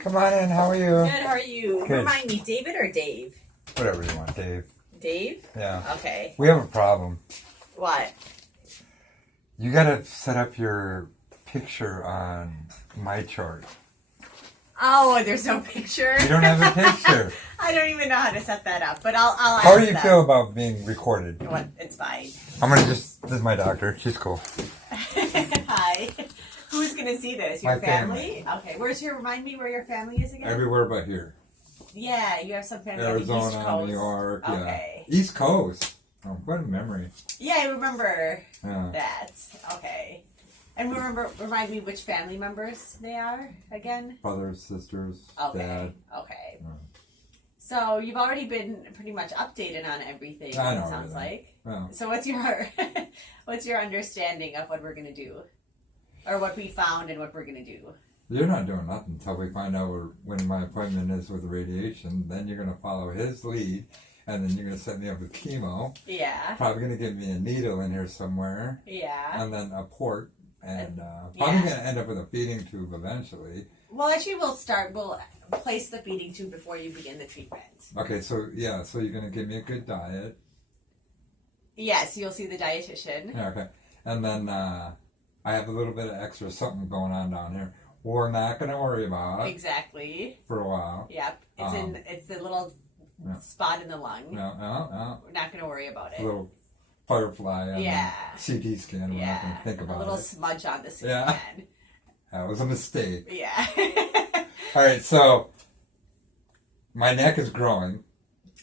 Come on in, how are you? Good, how are you? Good. Remind me, David or Dave? Whatever you want, Dave. Dave? Yeah. Okay. We have a problem. What? You gotta set up your picture on my chart. Oh, there's no picture? You don't have a picture. I don't even know how to set that up, but I'll ask How do you them. feel about being recorded? What? It's fine. I'm gonna just, this is my doctor, she's cool. Hi. Who's going to see this? Your My family. Okay. Remind me where your family is again? Everywhere but here. Yeah, you have some family on the East Arizona, Coast. New York, yeah. Okay. East Coast. Oh, what a memory. Yeah, I remember Yeah. that. Okay. And remind me which family members they are again? Brothers, sisters, Okay. dad. Okay. Yeah. So you've already been pretty much updated on everything. I know It sounds everything. like. Yeah. So what's your understanding of what we're gonna do, or what we found and what we're gonna do? You're not doing nothing until we find out when my appointment is with the radiation. Then you're going to follow his lead, and then you're going to set me up with chemo. Yeah. Probably going to give me a needle in here somewhere. Yeah. And then a port, and probably going to end up with a feeding tube eventually. Well, actually, we'll place the feeding tube before you begin the treatment. Okay, so you're going to give me a good diet. Yes, you'll see the dietitian. Yeah, okay. And then I have a little bit of extra something going on down here. We're not going to worry about Exactly. for a while. Yep. It's the little spot in the lung. No. We're not going to worry about it. A little firefly on Yeah. the CT scan. We're not going to think about a little it. smudge on the skin. Yeah. That was a mistake. Yeah. All right, so my neck is growing.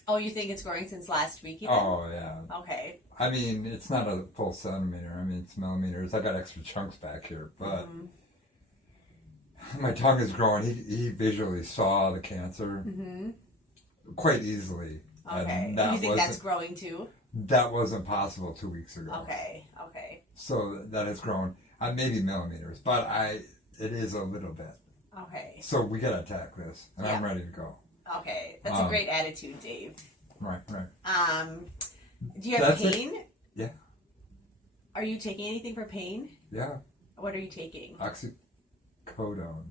Oh, you think it's growing since last week? Even? Oh, yeah. Okay. I mean, it's not a full centimeter. I mean, it's millimeters. I got extra chunks back here, but my tongue is growing. He visually saw the cancer quite easily. Okay. And You think that's growing too? That wasn't possible 2 weeks ago. Okay. So that has grown, maybe millimeters, but it is a little bit. Okay. So we got to attack this, and I'm ready to go. Okay. That's a great attitude, Dave. Right. Do you have That's pain? Yeah. Are you taking anything for pain? Yeah. What are you taking? Oxycodone.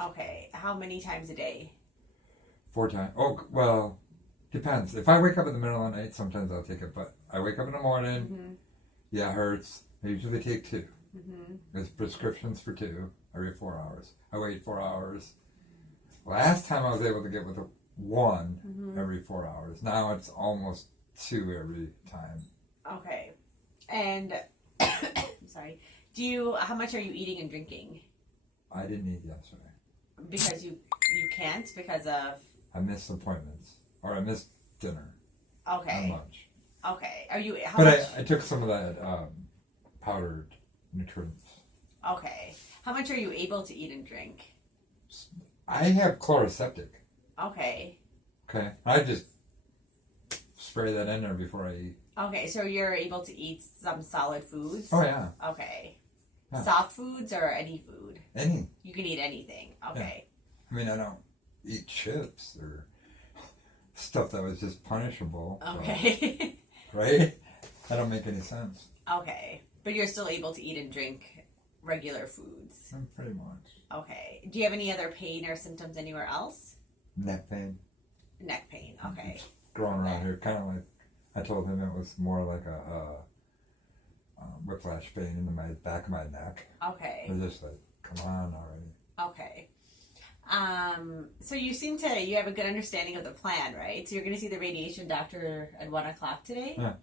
Okay. How many times a day? 4 times. Oh, well, depends. If I wake up in the middle of the night, sometimes I'll take it. But I wake up in the morning, it hurts. I usually take 2. There's prescriptions for 2 every 4 hours. I wait 4 hours. Last time I was able to get with 1 every 4 hours. Now it's almost 2 every time. Okay. And, sorry. How much are you eating and drinking? I didn't eat yesterday. Because you can't because of... I missed appointments. Or I missed dinner. Okay. And lunch. Okay. I took some of that powdered nutrients. Okay. How much are you able to eat and drink? I have chloroseptic. Okay. Okay. I just spray that in there before I eat. Okay, so you're able to eat some solid foods? Oh, yeah. Okay. Yeah. Soft foods or any food? Any. You can eat anything. Okay. Yeah. I mean, I don't eat chips or stuff that was just punishable. Okay. So, right? That don't make any sense. Okay. But you're still able to eat and drink regular foods? Pretty much. Okay. Do you have any other pain or symptoms anywhere else? Neck pain. Neck pain. Okay. Growing around here, kind of like, I told him it was more like a whiplash pain in my back of my neck. Okay. It was just like, come on already. Okay. So you have a good understanding of the plan, right? So you're going to see the radiation doctor at 1 o'clock today? Yeah.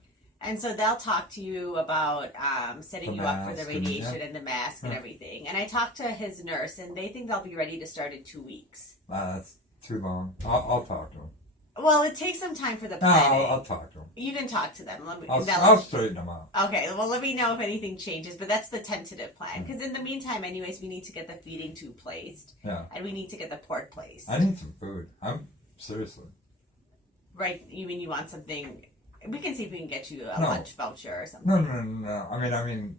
And so they'll talk to you about setting you up for the radiation and the mask and Yeah. everything. And I talked to his nurse, and they think they'll be ready to start in 2 weeks. That's too long. I'll talk to him. Well, it takes some time for the No, planning. I'll talk to him. You can talk to them. I'll straighten them out. Okay, well, let me know if anything changes, but that's the tentative plan. Because in the meantime, anyways, we need to get the feeding tube placed. Yeah. And we need to get the port placed. I need some food. Seriously. Right, you mean you want something... We can see if we can get you a lunch voucher or something. No. I mean,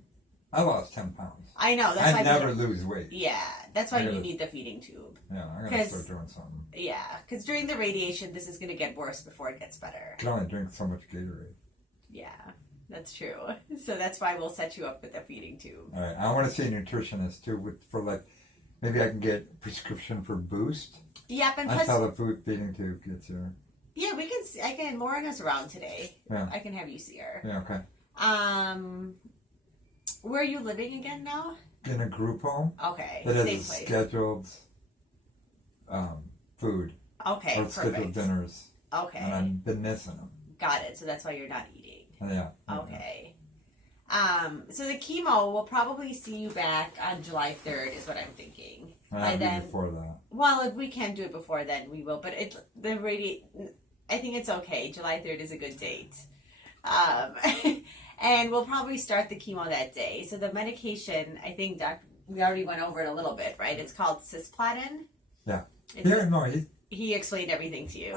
I lost 10 pounds. I know. That's why I never lose weight. Yeah, that's why you need the feeding tube. Yeah, I gotta start doing something. Yeah, because during the radiation, this is going to get worse before it gets better. I can only drink so much Gatorade. Yeah, that's true. So that's why we'll set you up with the feeding tube. All right, I want to see a nutritionist too, for like maybe I can get prescription for Boost. Yep, and That's plus, how the food feeding tube gets here. yeah, I can. Morgan's around today. Yeah. I can have you see her. Yeah, okay. Where are you living again now? In a group home Okay, that same has place. scheduled food. Okay, Or scheduled perfect. dinners. Okay, And I've been missing them. got it. So that's why you're not eating. Yeah. Okay. So the chemo, we'll probably see you back on July 3rd is what I'm thinking. I'll then- be before that. Well, if we can't do it before then, we will. But I think it's okay. July 3rd is a good date. And we'll probably start the chemo that day. So the medication, I think, we already went over it a little bit, right? It's called cisplatin. Yeah. It's, he explained everything to you.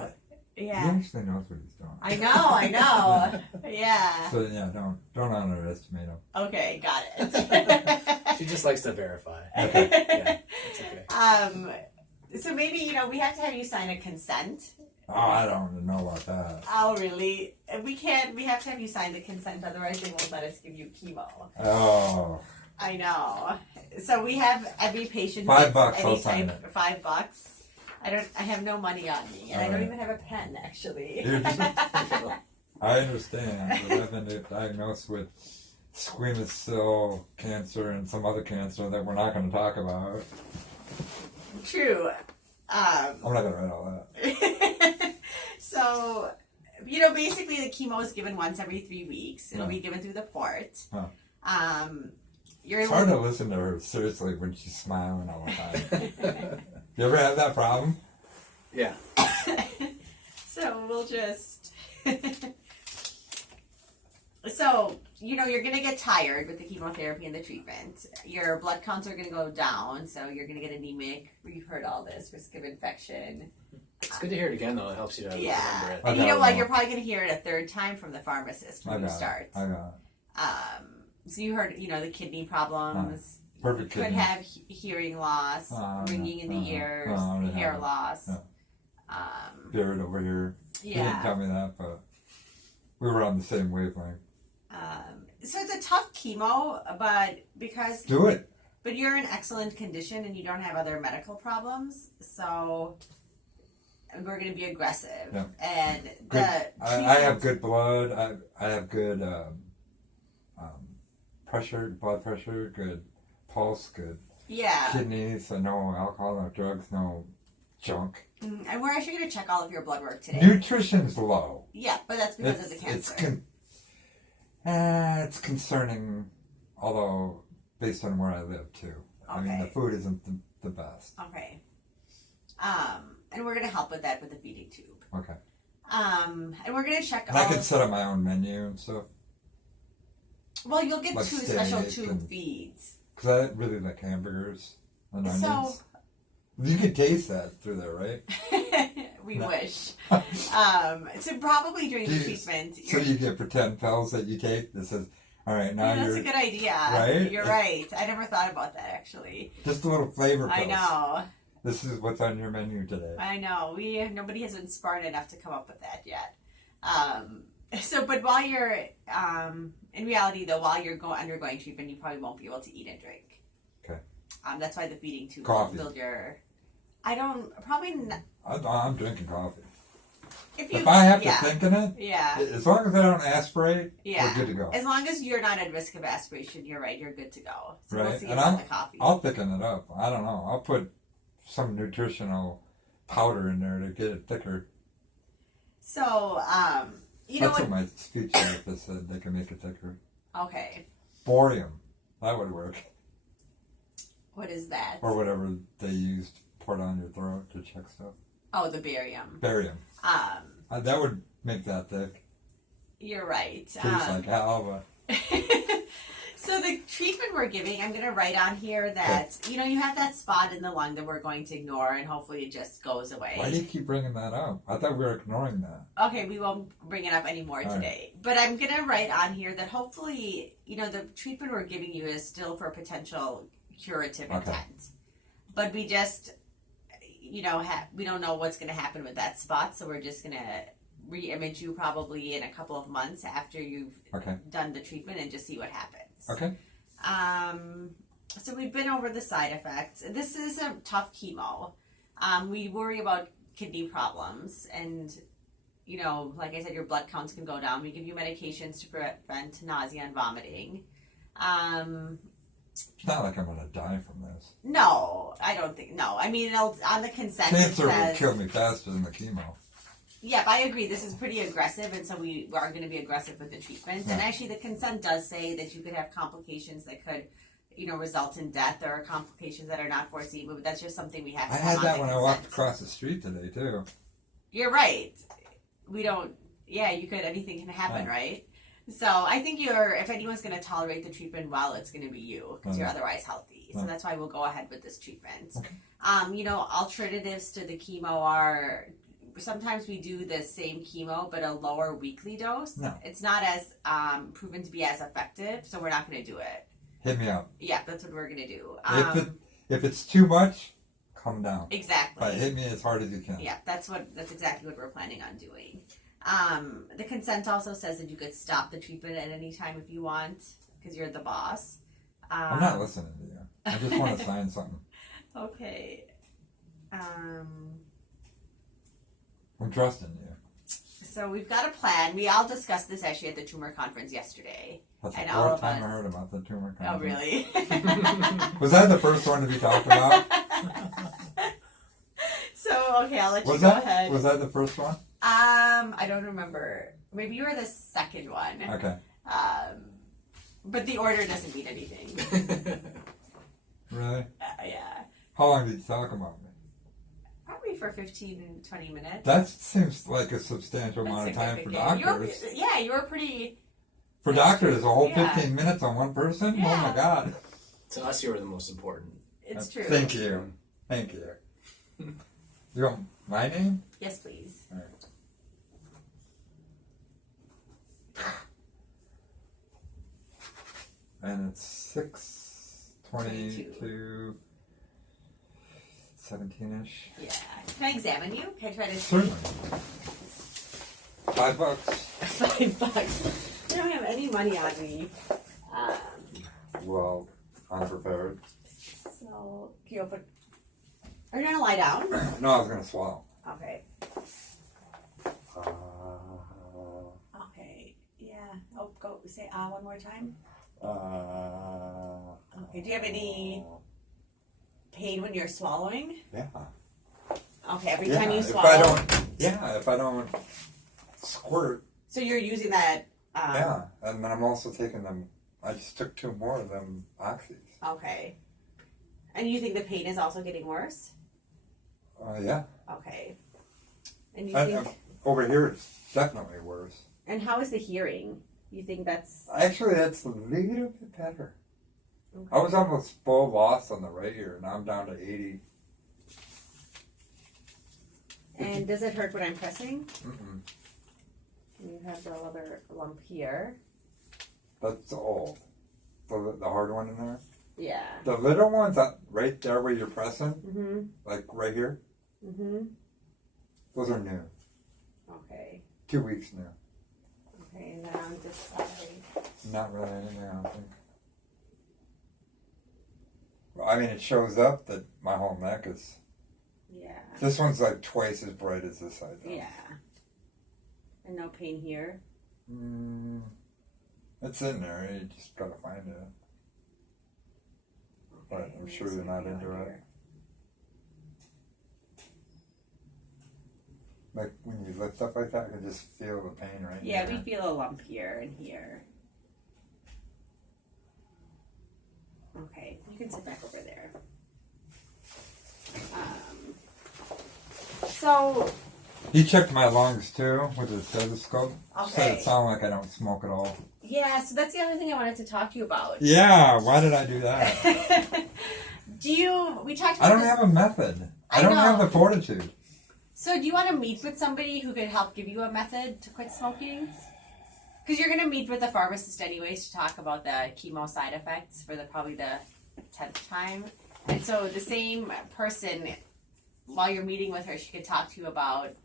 He Yeah. actually knows what he's doing. I know. Yeah. So yeah, don't underestimate him. Okay, got it. She just likes to verify. Okay. Yeah, it's okay. So maybe, we have to have you sign a consent. Oh, I don't know about that. Oh, really? We have to have you sign the consent, otherwise they won't let us give you chemo. Oh. I know. So we have every patient $5, gets I'll sign it. $5. I have no money on me, and I don't Alright. even have a pen, actually. You're just- I understand, but I've been diagnosed with squamous cell cancer and some other cancer that we're not going to talk about. True. I'm not going to write all that. So, basically the chemo is given once every 3 weeks. It'll be given through the port. Huh. You're It's hard to listen to her seriously when she's smiling all the time. You ever have that problem? Yeah. So we'll just. So, you're going to get tired with the chemotherapy and the treatment. Your blood counts are going to go down, so you're going to get anemic. We've heard all this, risk of infection. It's good to hear it again, though. It helps you to remember Yeah. it. And Okay, you know what? well. You're probably going to hear it a third time from the pharmacist I when you got start. it. I got it. So you heard, the kidney problems. Perfect Could kidney. have hearing loss, ringing in the ears, hair loss. Yeah. Beard over here. He didn't Yeah. tell me that, but we were on the same wavelength. So it's a tough chemo, but Do it. But you're in excellent condition and you don't have other medical problems, so we're going to be aggressive. Yeah. And Good. the I have good blood. I have good blood pressure, good pulse, good yeah. kidneys, no alcohol, no drugs, no junk. And we're actually going to check all of your blood work today. Nutrition's low. Yeah, but that's because of the cancer. It's concerning, although based on where I live too. I mean, the Okay. food isn't the best. Okay. And we're going to help with that with the feeding tube. Okay. And we're going to check And I can set up my own menu and stuff. Well, you'll get like 2 special steak tube and- feeds. Because I really like hamburgers and onions. So You can taste that through there, right? we No. wish. So probably during the Do you- treatment. So you get pretend pills that you take that says, all right, now Yeah, that's you're a good idea. Right? You're right. I never thought about that actually. just a little flavor pills. I know. This is what's on your menu today. I know. Nobody has been smart enough to come up with that yet. But while you're in reality though, while you're undergoing treatment, you probably won't be able to eat and drink. Okay. That's why the feeding tube Coffee. will build your. I don't probably not. I'm drinking coffee. If you If I have yeah, to think in it, yeah. as long as I don't aspirate, Yeah. we're good to go. As long as you're not at risk of aspiration, you're right. You're good to go. So we'll Right. see And about the coffee. I'll thicken it up. I don't know. I'll put some nutritional powder in there to get it thicker. So, you know That's what? what my speech therapist said. They can make it thicker. Okay. Borium. That would work. What is that? Or whatever they used to pour down your throat to check stuff. Oh, the barium. Barium. That would make that thick. You're right. Tastes like hell, but So the treatment we're giving, I'm going to write on here that, you have that spot in the lung that we're going to ignore and hopefully it just goes away. why do you keep bringing that up? I thought we were ignoring that. Okay, we won't bring it up anymore All today. But I'm going to write on here that hopefully, the treatment we're giving you is still for potential curative intent. But we just, we don't know what's going to happen with that spot, so we're just going to re-image you probably in a couple of months after you've Okay. done the treatment and just see what happens. Okay. So we've been over the side effects. This is a tough chemo. We worry about kidney problems, and like I said, your blood counts can go down. We give you medications to prevent nausea and vomiting. It's not like I'm going to die from this. No, I don't think. No, I mean, on the consent Cancer it says, would kill me faster than the chemo. Yep, I agree. This is pretty aggressive, and so we are going to be aggressive with the treatment. Yeah. And actually, the consent does say that you could have complications that could, result in death, or complications that are not foreseeable. But that's just something we have to have. I had that when I walked across the street today too. You're right. We don't. Yeah, you could. Anything can happen, right? So I think if anyone's going to tolerate the treatment well, it's going to be you because you're otherwise healthy. So that's why we'll go ahead with this treatment. Okay. Alternatives to the chemo are. Sometimes we do the same chemo, but a lower weekly dose. No. It's not as proven to be as effective, so we're not going to do it. Hit me up. Yeah, that's what we're going to do. If it's too much, come down. Exactly. But hit me as hard as you can. Yeah, that's exactly what we're planning on doing. The consent also says that you could stop the treatment at any time if you want, because you're the boss. I'm not listening to you. I just want to sign something. Okay. I'm trusting you. So we've got a plan. We all discussed this actually at the tumor conference yesterday. That's the fourth time I heard about the tumor conference. Oh, really? Was that the first one to be talked about? So, okay, I'll let you go ahead. Was that the first one? I don't remember. Maybe you were the second one. Okay. But the order doesn't mean anything. Really? Yeah. How long did you talk about me? Probably for 15, 20 minutes. That seems like a substantial amount of time for doctors. You were pretty... For doctors, a whole 15 minutes on one person? Yeah. Oh my God. To us, you were the most important. It's true. Thank you. Thank you. You want my name? Yes, please. All right. And it's 6:22, 17-ish. Yeah. Can I examine you? Can I try to... Certainly. $5. $5. I don't have any money on me. Well, unprepared. So, can you open... Are you going to lie down? No, I was going to swallow. Okay. Okay. Yeah. Oh, go say one more time. Okay. Do you have any pain when you're swallowing? Yeah. Okay. Every time you swallow. If I don't squirt. So you're using that. Yeah, and then I'm also taking them. I just took 2 more of them oxys. Okay. And you think the pain is also getting worse? Yeah. Okay. And you think over here it's definitely worse. And how is the hearing? You think that's... Actually, that's a little bit better. Okay. I was almost full loss on the right ear. Now I'm down to 80. And does it hurt when I'm pressing? Mm-mm. You have the other lump here. That's old. The hard one in there? Yeah. The little ones right there where you're pressing, like right here, those are new. Okay. 2 weeks new. Okay, and then on this side. Not really anything, I don't think. Well, I mean, it shows up that my whole neck is... Yeah. This one's like twice as bright as this side, though. Yeah. And no pain here? It's in there. You just gotta find it. Okay, But I'm sure you're not into it. Like when you lift up like that, I can just feel the pain right Yeah, there. we feel a lump here and here. Okay, you can sit back over there. So... He checked my lungs too with his stethoscope. Okay. Said it sounded like I don't smoke at all. Yeah, so that's the other thing I wanted to talk to you about. Yeah, why did I do that? We talked about I don't have a method. I don't have the fortitude. So do you want to meet with somebody who could help give you a method to quit smoking? Because you're going to meet with a pharmacist anyways to talk about the chemo side effects for probably the 10th time. And so the same person, while you're meeting with her, she could talk to you about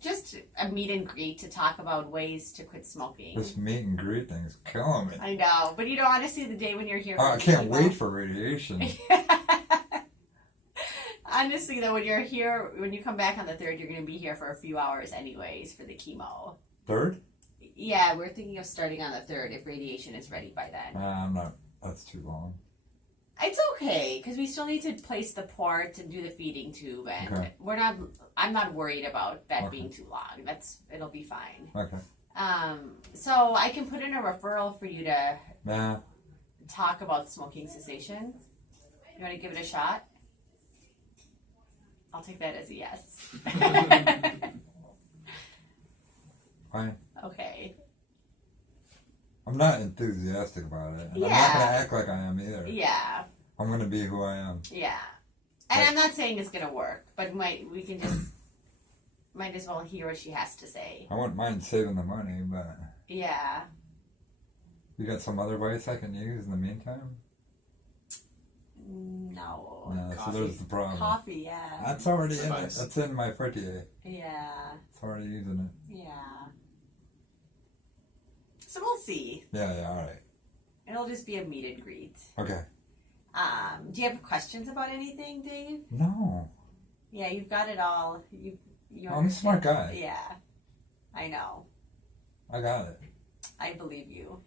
just a meet and greet to talk about ways to quit smoking. This meet and greet thing's killing me. I know, but honestly, the day when you're here, I can't wait for radiation. Honestly, though, when you're here, when you come back on the 3rd, you're going to be here for a few hours anyways for the chemo. 3rd? Yeah, we're thinking of starting on the 3rd if radiation is ready by then. I'm not. That's too long. It's okay because we still need to place the port and do the feeding tube, and Okay. I'm not worried about that being too long. It'll be fine. Okay. So I can put in a referral for you to Nah. talk about smoking cessation. You want to give it a shot? I'll take that as a yes. Fine. Okay. I'm not enthusiastic about it. And I'm not Yeah. going to act like I am either. Yeah. I'm going to be who I am. Yeah. And I'm not saying it's gonna work, but might as well hear what she has to say. I wouldn't mind saving the money, but Yeah. you got some other advice I can use in the meantime? No. No, so Coffee. there's the problem. Coffee, yeah. That's already in it. Advice. That's in my Fritier. Yeah. It's already using it. Yeah. So we'll see. Yeah, alright. It'll just be a meet and greet. Okay. Do you have questions about anything, Dave? No. Yeah, you've got it all. I'm a smart guy. Yeah. I know. I got it. I believe you.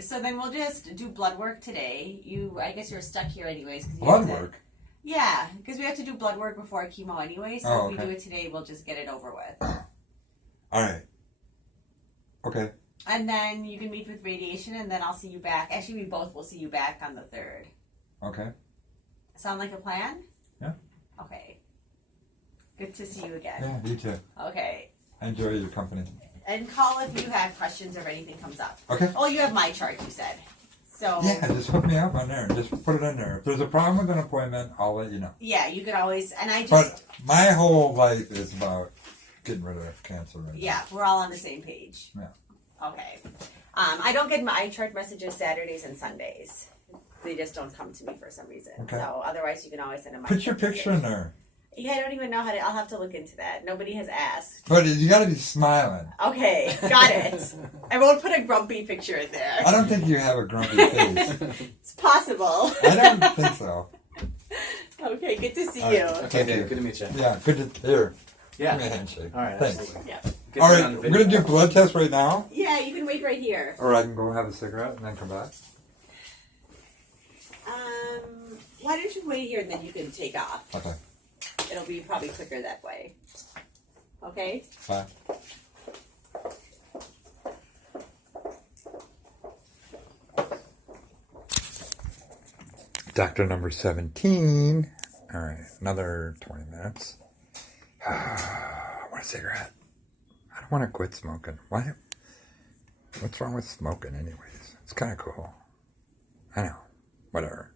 So then we'll just do blood work today. I guess you're stuck here anyways. 'Cause you Blood have to- work? Yeah, because we have to do blood work before chemo anyway. So Oh, if we okay. do it today, we'll just get it over with. Alright. Okay. And then you can meet with radiation, and then I'll see you back. Actually, we both will see you back on the 3rd. Okay. Sound like a plan? Yeah. Okay. Good to see you again. Yeah, you too. Okay. I enjoy your company. And call if you have questions or if anything comes up. Okay. Oh, you have my chart, you said. So Yeah, just hook me up on there. Just put it in there. If there's a problem with an appointment, I'll let you know. yeah, you can always. And I just. But my whole life is about getting rid of cancer right Yeah, we're all on the same page. Yeah. Okay. I don't get my chart messages Saturdays and Sundays. They just don't come to me for some reason. Okay. So otherwise, you can always send them. now. Put your picture in there. Yeah, I don't even know how to. I'll have to look into that. Nobody has asked. But you gotta be smiling. Okay, got it. I won't put a grumpy picture in there. I don't think you have a grumpy face. It's possible. I don't think so. Okay, good to see All you. right. Okay, Dave, good to meet you. Yeah, good to hear. Yeah. Give me a handshake. All right, Thanks. absolutely. Yeah. Get All that right, on the we're video. gonna do a blood test right now, Yeah, you can wait right here. or I can go have a cigarette and then come back. Why don't you wait here and then you can take off? Okay. It'll be probably quicker that way. Okay? Bye. Doctor number 17. All right, another 20 minutes. I want a cigarette. I don't want to quit smoking. Why? What's wrong with smoking anyways? It's kind of cool. I know. Whatever.